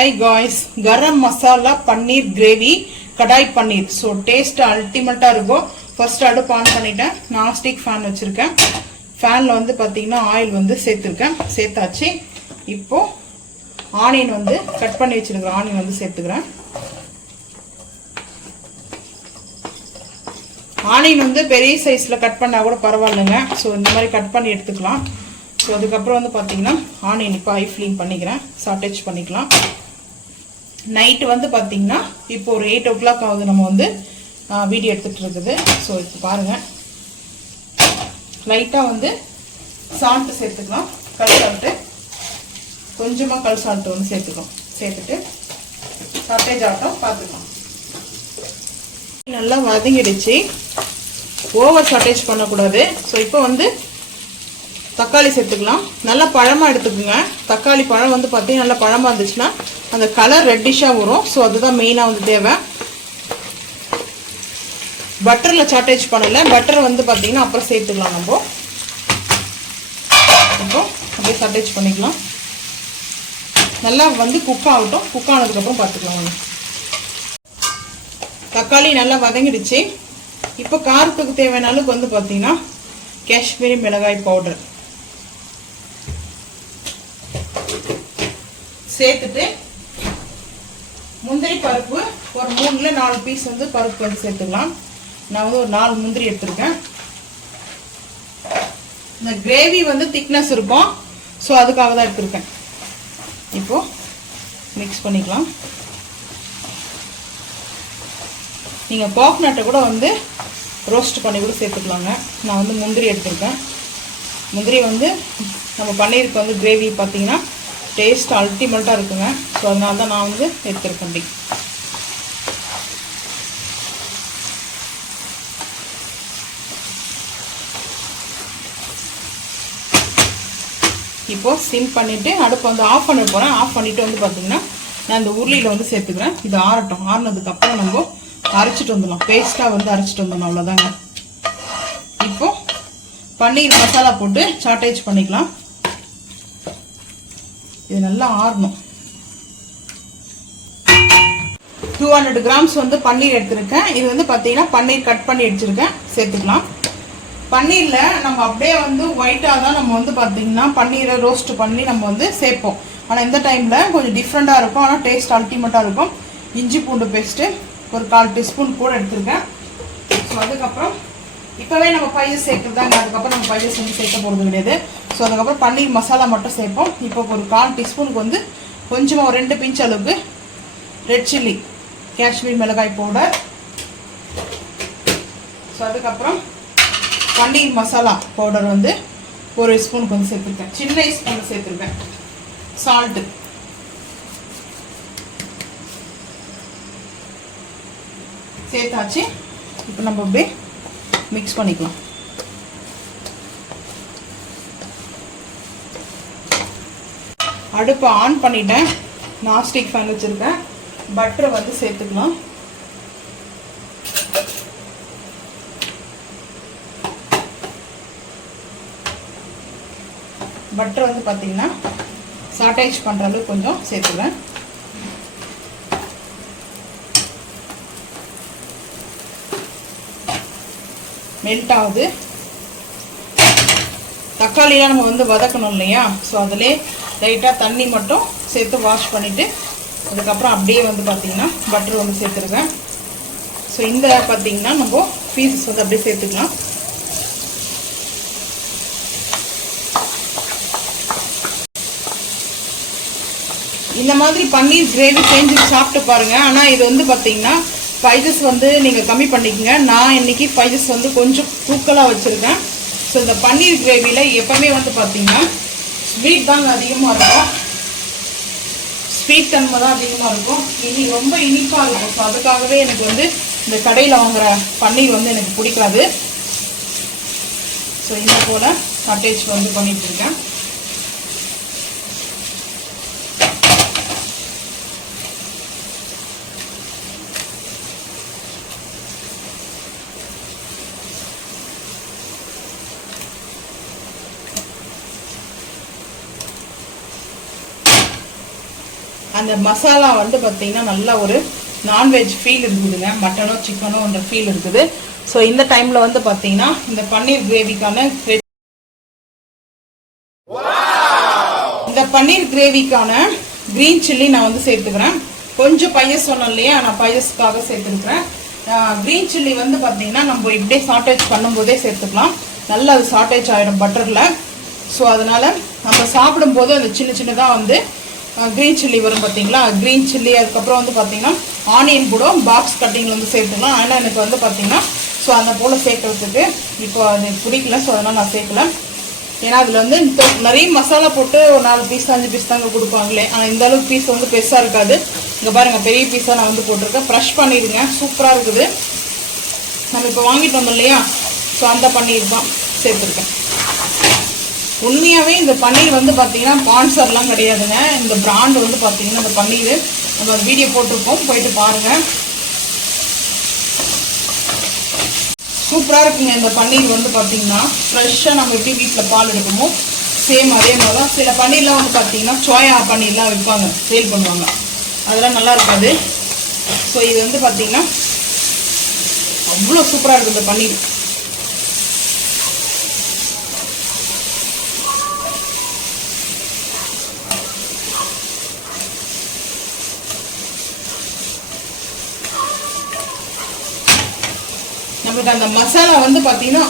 Hi guys, garam masala paneer gravy kadai paneer. So taste ultimate இருக்கும். First அடுப்பு on பண்ணிட்டேன். Non stick fan வச்சிருக்கேன். ஃபேன்ல வந்து பாத்தீங்கன்னா ஆயில் வந்து சேர்த்திருக்கேன். சேர்த்தாச்சு. இப்போ ஆனியன் வந்து கட் பண்ணி வச்சிருக்கிற ஆனியன் வந்து சேர்த்துக்கிறேன். ஆனியன் வந்து பெரிய சைஸ்ல கட் பண்ணா கூட பரவாயில்லைங்க. ஸோ இந்த மாதிரி கட் பண்ணி எடுத்துக்கலாம். ஸோ அதுக்கப்புறம் வந்து பார்த்தீங்கன்னா ஆனியன் இப்போ ஹை ஃப்ளேம் பண்ணிக்கிறேன். சாட்டேஜ் பண்ணிக்கலாம். நைட்டு வந்து பார்த்தீங்கன்னா இப்போ ஒரு 8 o'clock ஆகுது. நம்ம வந்து வீடியோ எடுத்துகிட்டு இருக்குது. ஸோ இப்போ பாருங்கள், லைட்டாக வந்து சால்ட்டு சேர்த்துக்கலாம். கல் சால்ட்டு கொஞ்சமாக கல் சால்ட்டு வந்து சேர்த்துக்கலாம். சேர்த்துட்டு சாட்டேஜ் ஆகட்டும், பார்த்துக்கலாம். நல்லா வதங்கிடுச்சு. ஓவர் சாட்டேஜ் பண்ணக்கூடாது. ஸோ இப்போ வந்து தக்காளி சேர்த்துக்கலாம். நல்லா பழமாக எடுத்துக்கோங்க. தக்காளி பழம் வந்து பார்த்தீங்கன்னா நல்லா பழமாக இருந்துச்சுன்னா அந்த கலர் ரெட்டிஷாக வரும். ஸோ அதுதான் மெயினாக வந்து தேவை. பட்டரில் சாட்டேஜ் பண்ணலை. பட்டர் வந்து பார்த்தீங்கன்னா அப்புறம் சேர்த்துக்கலாம். நம்ம இப்போ அப்படியே சாட்டேஜ் பண்ணிக்கலாம். நல்லா வந்து குக் ஆகட்டும். குக் ஆனதுக்கப்புறம் பார்த்துக்கலாம். தக்காளி நல்லா வதங்கிடுச்சு. இப்போ காரத்துக்கு தேவையான அளவுக்கு வந்து பார்த்தீங்கன்னா காஷ்மீரி மிளகாய் பவுடர் சேர்த்துட்டு முந்திரி பருப்பு ஒரு 3 to 4 பீஸ் வந்து பருப்பு வந்து சேர்த்துக்கலாம். நான் வந்து ஒரு 4 முந்திரி எடுத்திருக்கேன். இந்த கிரேவி வந்து திக்னஸ் இருக்கும். ஸோ அதுக்காக தான் எடுத்திருக்கேன். இப்போ மிக்ஸ் பண்ணிக்கலாம். நீங்கள் கோகனட்டை கூட வந்து ரோஸ்ட் பண்ணி கூட சேர்த்துக்கலாங்க. நான் வந்து முந்திரி எடுத்திருக்கேன். முந்திரி வந்து நம்ம பன்னீருக்கு வந்து கிரேவி பார்த்தீங்கன்னா டேஸ்ட் அல்டிமேட்டாக இருக்குங்க. ஸோ அதனால தான் நான் வந்து எடுத்துருக்கேன். இப்போ சிம் பண்ணிவிட்டு அடுப்பை வந்து ஆஃப் பண்ண போகிறேன். ஆஃப் பண்ணிவிட்டு வந்து பார்த்தீங்கன்னா நான் இந்த உருளியில் வந்து சேர்த்துக்கிறேன். இது ஆறட்டும். ஆறினதுக்கப்புறம் நம்ம அரைச்சிட்டு வந்துடலாம். பேஸ்ட்டாக வந்து அரைச்சிட்டு வந்துடணும். அவ்வளோதாங்க. இப்போ பன்னீர் மசாலா போட்டு சாட்டேஜ் பண்ணிக்கலாம். இது நல்லா ஆறணும். 200 grams வந்து பன்னீர் எடுத்திருக்கேன். இது வந்து பார்த்தீங்கன்னா பன்னீர் கட் பண்ணி எடுத்துருக்கேன். சேர்த்துக்கலாம். பன்னீரில் நம்ம அப்படியே வந்து ஒயிட்டாக தான் நம்ம வந்து பார்த்தீங்கன்னா பன்னீரை ரோஸ்ட் பண்ணி நம்ம வந்து சேர்ப்போம். ஆனால் இந்த டைமில் கொஞ்சம் டிஃப்ரெண்ட்டாக இருக்கும். ஆனால் டேஸ்ட் அல்டிமேட்டாக இருக்கும். இஞ்சி பூண்டு பேஸ்ட்டு ஒரு 1/4 teaspoon கூட எடுத்திருக்கேன். ஸோ அதுக்கப்புறம் இப்போவே நம்ம பைசஸ் சேர்க்குறதாங்க. அதுக்கப்புறம் நம்ம பைசஸ் வந்து சேர்க்க போகிறது கிடையாது. ஸோ அதுக்கப்புறம் பன்னீர் மசாலா மட்டும் சேர்ப்போம். இப்போ ஒரு 1/4 teaspoon வந்து கொஞ்சமாக ஒரு 2 pinch அளவுக்கு ரெட் சில்லி காஷ்மீர் மிளகாய் பவுடர். ஸோ அதுக்கப்புறம் பன்னீர் மசாலா பவுடர் வந்து ஒரு ஸ்பூனுக்கு வந்து சேர்த்துருக்கேன். சின்ன ஸ்பூன் சேர்த்துருக்கேன். சால்ட்டு சேர்த்தாச்சு. இப்போ நம்ம அப்படியே மிக்ஸ் பண்ணிக்கலாம். அடுப்பை ஆன் பண்ணிட்டேன். நான்ஸ்டிக் ஃபேன் வச்சுருக்கேன். பட்டரை வந்து சேர்த்துக்கலாம். பட்டர் வந்து பார்த்தீங்கன்னா சாட்டேஜ் பண்ணுற அளவுக்கு கொஞ்சம் சேர்த்துக்கிறேன். மெல்ட் ஆகுது. தக்காளியெலாம் நம்ம வந்து வதக்கணும் இல்லையா? ஸோ அதிலே லைட்டாக தண்ணி மட்டும் சேர்த்து வாஷ் பண்ணிவிட்டு அதுக்கப்புறம் அப்படியே வந்து பார்த்திங்கன்னா பட்டர் வந்து சேர்த்துருக்கேன். ஸோ இந்த பார்த்திங்கன்னா நம்ம பீசஸ் வந்து அப்படியே சேர்த்துக்கலாம். இந்த மாதிரி பன்னீர் கிரேவி செஞ்சு சாப்பிட்டு பாருங்கள். ஆனால் இது வந்து பார்த்திங்கன்னா ஸ்பைசஸ் வந்து நீங்கள் கம்மி பண்ணிக்கோங்க. நான் இன்றைக்கி ஸ்பைசஸ் வந்து கொஞ்சம் தூக்கலாக வச்சுருக்கேன். ஸோ இந்த பன்னீர் கிரேவியில் எப்போவுமே வந்து பார்த்திங்கன்னா ஸ்வீட் தாங்க அதிகமாக இருக்கும். ஸ்வீட் தன்மை தான் அதிகமாக இருக்கும். ரொம்ப இனிப்பாக இருக்கும். ஸோ அதுக்காகவே எனக்கு வந்து இந்த கடையில் வாங்குகிற பன்னீர் வந்து எனக்கு பிடிக்காது. ஸோ இந்த போல் சாட்டேஜ் வந்து பண்ணிகிட்ருக்கேன். அந்த மசாலா வந்து பார்த்தீங்கன்னா நல்லா ஒரு நான்வெஜ் ஃபீல் இருக்குதுங்க, மட்டனோ சிக்கனோன்ற ஃபீல் இருக்குது. ஸோ இந்த டைமில் வந்து பார்த்தீங்கன்னா இந்த பன்னீர் கிரேவிக்கான க்ரீன் சில்லி நான் வந்து சேர்த்துக்கிறேன். கொஞ்சம் பையஸ் சொன்னேன் இல்லையா, நான் பையஸ்க்காக சேர்த்துருக்கிறேன். க்ரீன் சில்லி வந்து பார்த்தீங்கன்னா நம்ம இப்படியே சாட்டேஜ் பண்ணும்போதே சேர்த்துக்கலாம். நல்லா அது சாட்டேஜ் ஆகிடும் பட்டரில். ஸோ அதனால் நம்ம சாப்பிடும்போது அந்த சின்னதாக வந்து க்ரீன் சில்லி வரும் பார்த்தீங்களா, க்ரீன் சில்லி. அதுக்கப்புறம் வந்து பார்த்தீங்கன்னா ஆனியன் கூட பாக்ஸ் கட்டிங்கில் வந்து சேர்த்துக்கலாம். ஆனால் எனக்கு வந்து பார்த்தீங்கன்னா ஸோ அந்த போல் சேர்க்கறதுக்கு இப்போ அது பிடிக்கல. ஸோ அதனால் நான் சேர்க்கல. ஏன்னா அதில் வந்து நிறைய மசாலா போட்டு ஒரு 4 பீஸ் 5 பீஸ் தாங்க கொடுப்பாங்களே. ஆனால் இந்த அளவுக்கு பீஸ் வந்து பெருசாக இருக்காது. இங்கே பாருங்கள், பெரிய பீஸாக நான் வந்து போட்டிருக்கேன். ப்ரெஷ் பண்ணிடுங்க, சூப்பராக இருக்குது. நம்ம இப்போ வாங்கிட்டு வந்தோம் இல்லையா, ஸோ அந்த பன்னீர் தான் சேர்த்துருக்கேன். உண்மையாகவே இந்த பன்னீர் வந்து பார்த்தீங்கன்னா ஸ்பான்சர்லாம் கிடையாதுங்க. இந்த பிராண்ட் வந்து பார்த்தீங்கன்னா இந்த பன்னீர் நம்ம வீடியோ போட்டிருப்போம், போயிட்டு பாருங்கள். சூப்பராக இருக்குங்க. இந்த பன்னீர் வந்து பார்த்தீங்கன்னா ஃப்ரெஷ்ஷாக நம்ம எப்படி வீட்டில் பால் எடுக்கணுமோ சேம் அதே மாதிரி தான். சில பன்னீர்லாம் வந்து பார்த்தீங்கன்னா சோயா பன்னீர்லாம் விற்பாங்க, சேல் பண்ணுவாங்க, அதெல்லாம் நல்லா இருக்காது. ஸோ இது வந்து பார்த்தீங்கன்னா அவ்வளோ சூப்பராக இருக்குது இந்த பன்னீர். நம்மளுக்கு அந்த மசாலா வந்து பார்த்தீங்கன்னா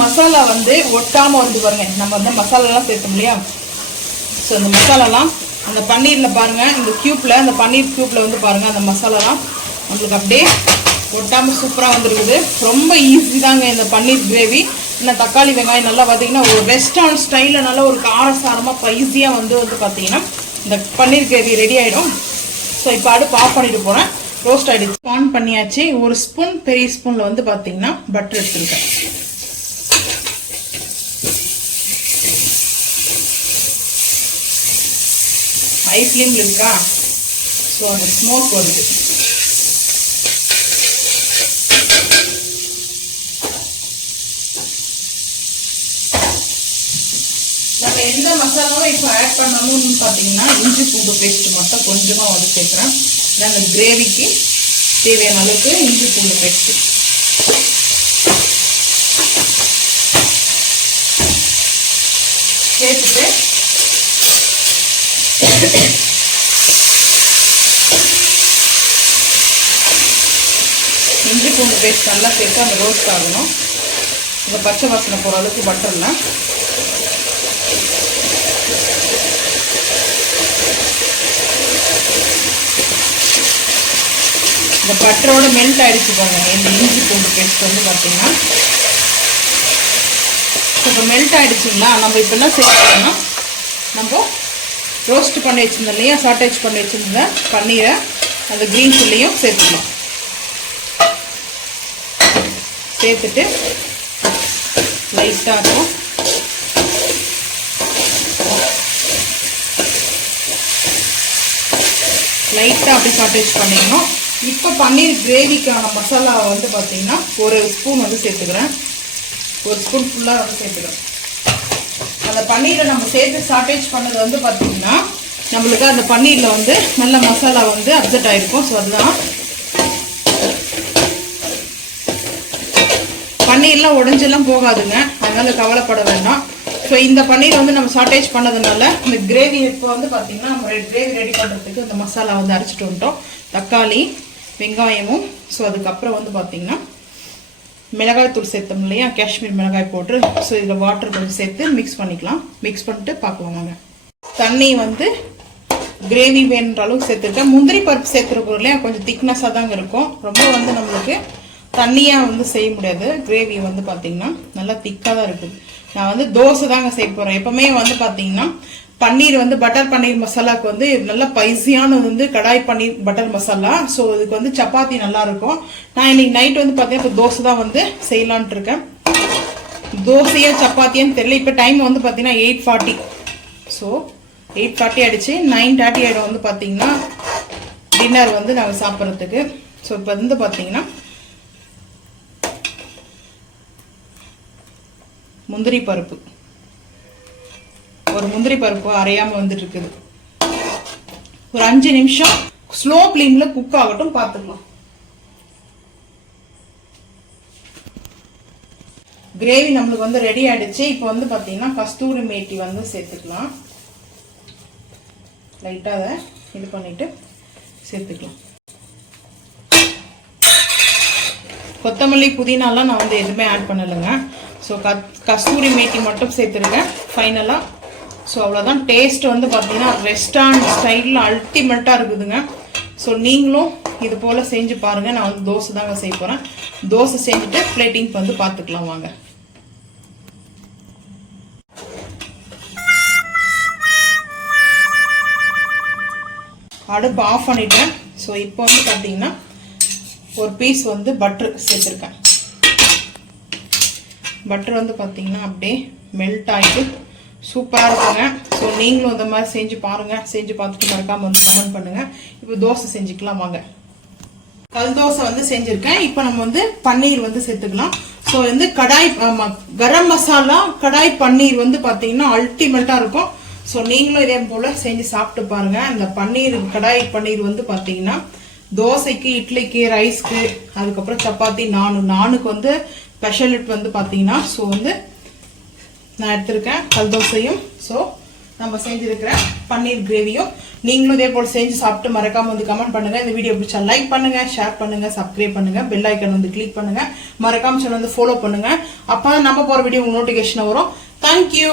மசாலா வந்து ஒட்டாமல் வந்து பாருங்க. நம்ம வந்து மசாலாலாம் சேர்த்தோம் இல்லையா, ஸோ அந்த மசாலாலாம் அந்த பன்னீரில் பாருங்கள், இந்த க்யூப்பில் அந்த பன்னீர் க்யூப்பில் வந்து பாருங்கள், அந்த மசாலாலாம் நம்மளுக்கு அப்படியே ஒட்டாமல் சூப்பராக வந்துருக்குது. ரொம்ப ஈஸி தாங்க இந்த பன்னீர் கிரேவி. இன்னும் தக்காளி வெங்காயம் நல்லா பார்த்தீங்கன்னா ஒரு ரெஸ்டாரண்ட் ஸ்டைலில் நல்லா ஒரு காரசாரமாக ஸ்பைஸியாக வந்து பார்த்தீங்கன்னா இந்த பன்னீர் கிரேவி ரெடி ஆகிடும். ஸோ இப்போ அடுப்பு ஆஃப் பண்ணிட்டு போகிறேன். ரோஸ்ட் ஆகிடுச்சு, ஆன் பண்ணியாச்சு. ஒரு ஸ்பூன் பெரிய ஸ்பூனில் வந்து பார்த்தீங்கன்னா பட்டர் எடுத்துருக்கேன். ஹை ஃப்ளேமில் இருக்கா, ஸோ அந்த ஸ்மோக் வருது. நம்ம எந்த மசாலாவும் இப்போ ஆட் பண்ணணும்னு பார்த்தீங்கன்னா இஞ்சி பூண்டு பேஸ்ட் மட்டும் கொஞ்சமாக வந்து சேர்க்குறேன். அந்த கிரேவிக்கு தேவையான அளவுக்கு இஞ்சி பூண்டு பேஸ்ட் சேர்த்துட்டு இஞ்சி பூண்டு பேஸ்ட் நல்லா சேர்த்து அந்த ரோஸ்ட் ஆகணும். இந்த பச்சை வாசனை போகிற அளவுக்கு பட்டர்லாம் இந்த பட்டரோட மெல்ட் ஆகிடுச்சு பாருங்க. இந்த இஞ்சி பூண்டு பேஸ்ட் வந்து பார்த்தீங்கன்னா இப்போ மெல்ட் ஆகிடுச்சுங்களா. நம்ம இப்போ என்ன செய்யணும்னா நம்ம ரோஸ்ட் பண்ணி வச்சுருந்தோம் இல்லையா, சாட்டேஜ் பண்ணி வச்சுருந்த பன்னீரை அந்த க்ரீன் சில்லியும் சேர்த்துக்கலாம். சேர்த்துட்டு லைட்டாக இருக்கும் லைட்டாக அப்படி சாட்டேஜ் பண்ணிக்கணும். இப்போ பன்னீர் கிரேவிக்கான மசாலா வந்து பார்த்தீங்கன்னா ஒரு ஸ்பூன் வந்து சேர்த்துக்கிறேன். ஒரு ஸ்பூன் ஃபுல்லாக வந்து சேர்த்துக்கிறேன். அந்த பன்னீரை நம்ம சேர்த்து சாட்டேஜ் பண்ணது வந்து பார்த்தீங்கன்னா நம்மளுக்கு அந்த பன்னீரில் வந்து நல்ல மசாலா வந்து அப்செட் ஆகிருக்கும். ஸோ அதுதான் பன்னீர்லாம் உடஞ்செல்லாம் போகாதுங்க, அதனால் கவலைப்பட வேண்டாம். ஸோ இந்த பன்னீர் வந்து நம்ம சாட்டேஜ் பண்ணதுனால இந்த கிரேவி இப்போ வந்து பார்த்தீங்கன்னா நம்ம கிரேவி ரெடி பண்ணுறதுக்கு இந்த மசாலா வந்து அரைச்சிட்டு வந்துட்டோம். தக்காளி வெங்காயமும், ஸோ அதுக்கப்புறம் வந்து பார்த்தீங்கன்னா மிளகாய் தூள் சேர்த்தோம் இல்லையா, காஷ்மீர் மிளகாய் போட்டு, ஸோ இதில் வாட்டர் கொஞ்சம் சேர்த்து மிக்ஸ் பண்ணிக்கலாம். மிக்ஸ் பண்ணிட்டு பார்க்கலாம் வாங்க. தண்ணி வந்து கிரேவி வேணுன்ற அளவுக்கு சேர்த்துருக்கேன். முந்திரி பருப்பு சேர்த்துருக்கோம் இல்லையா, கொஞ்சம் திக்னஸாக தாங்க இருக்கும். ரொம்ப வந்து நம்மளுக்கு தண்ணியாக வந்து செய்ய முடியாது. கிரேவி வந்து பார்த்தீங்கன்னா நல்லா திக்காக தான் இருக்குது. நான் வந்து தோசை தாங்க செய்ய போகிறேன். எப்போவுமே வந்து பார்த்தீங்கன்னா பன்னீர் வந்து பட்டர் பன்னீர் மசாலாவுக்கு வந்து நல்லா பைசியானது வந்து கடாய் பன்னீர் பட்டர் மசாலா. ஸோ இதுக்கு வந்து சப்பாத்தி நல்லா இருக்கும். நான் இன்னைக்கு நைட் வந்து பார்த்தீங்கன்னா இப்போ தோசை தான் வந்து செய்யலான்ட்டு இருக்கேன். தோசையா சப்பாத்தியான்னு தெரியல. இப்போ டைம் வந்து பார்த்தீங்கன்னா 8:40. ஸோ 8:40 ஆகிடுச்சு. 9:30 ஆகிடும் வந்து பார்த்தீங்கன்னா டின்னர் வந்து நாங்கள் சாப்பிட்றதுக்கு. ஸோ இப்போ வந்து பார்த்தீங்கன்னா முந்திரி பருப்பு, ஒரு முந்திரி பருப்பு அரையாமல் வந்துட்டு இருக்குது. ஒரு 5 நிமிஷம் ஸ்லோ ஃப்ளேம்ல குக் ஆகட்டும், பார்த்துக்கலாம். கிரேவி நம்மளுக்கு வந்து ரெடி ஆயிடுச்சு. இப்போ வந்து பாத்தீங்கன்னா கஸ்தூரி மேத்தி வந்து சேர்த்துக்கலாம். லைட்டா அதை இது பண்ணிட்டு சேர்த்துக்கலாம். கொத்தமல்லி புதினாலாம் நான் வந்து எதுவுமே ஆட் பண்ணலைங்க. ஸோ கஸ்தூரி மேத்தி மட்டும் சேர்த்துருக்கேன் ஃபைனலாக. ஸோ அவ்வளோதான். டேஸ்ட் வந்து பார்த்தீங்கன்னா ரெஸ்டாரண்ட் ஸ்டைலில் அல்டிமேட்டாக இருக்குதுங்க. ஸோ நீங்களும் இது போல் செஞ்சு பாருங்கள். நான் வந்து தோசை தாங்க செய்ய போகிறேன். தோசை செஞ்சுட்டு பிளேட்டிங் வந்து பார்த்துக்கலாம் வாங்க. அடுப்பு ஆஃப் பண்ணிட்டேன். ஸோ இப்போ வந்து பார்த்தீங்கன்னா ஒரு பீஸ் வந்து பட்டர் சேர்த்துருக்கேன். பட்டர் வந்து பார்த்தீங்கன்னா அப்படியே மெல்ட் ஆகிட்டு சூப்பராக இருக்குங்க. ஸோ நீங்களும் இந்த மாதிரி செஞ்சு பாருங்கள். செஞ்சு பார்த்துட்டு மறக்காமல் வந்து கமெண்ட் பண்ணுங்கள். இப்போ தோசை செஞ்சுக்கலாம் வாங்க. கல் தோசை வந்து செஞ்சுருக்கேன். இப்போ நம்ம வந்து பன்னீர் வந்து சேர்த்துக்கலாம். ஸோ வந்து கடாய் கரம் மசாலா கடாய் பன்னீர் வந்து பார்த்தீங்கன்னா அல்டிமேட்டாக இருக்கும். ஸோ நீங்களும் இதே போல் செஞ்சு சாப்பிட்டு பாருங்க. அந்த பன்னீர் கடாய் பன்னீர் வந்து பார்த்தீங்கன்னா தோசைக்கு, இட்லிக்கு, ரைஸ்க்கு, அதுக்கப்புறம் சப்பாத்தி, நானுக்கு வந்து ஸ்பெஷலிட் வந்து பார்த்தீங்கன்னா ஸோ வந்து நான் எடுத்திருக்கேன் கல் தோசையும். ஸோ நம்ம செஞ்சிருக்கிற பன்னீர் கிரேவியும் நீங்களும் இதே போல் செஞ்சு சாப்பிட்டு மறக்காம வந்து கமெண்ட் பண்ணுங்க. இந்த வீடியோ பிடிச்சா லைக் பண்ணுங்க, ஷேர் பண்ணுங்க, சப்ஸ்கிரைப் பண்ணுங்க, பெல் ஐக்கன் வந்து கிளிக் பண்ணுங்க, மறக்காம சேனல் வந்து ஃபாலோ பண்ணுங்க. அப்போ நம்ம போற வீடியோ உங்களுக்கு நோட்டிஃபிகேஷன் வரும். தேங்க்யூ.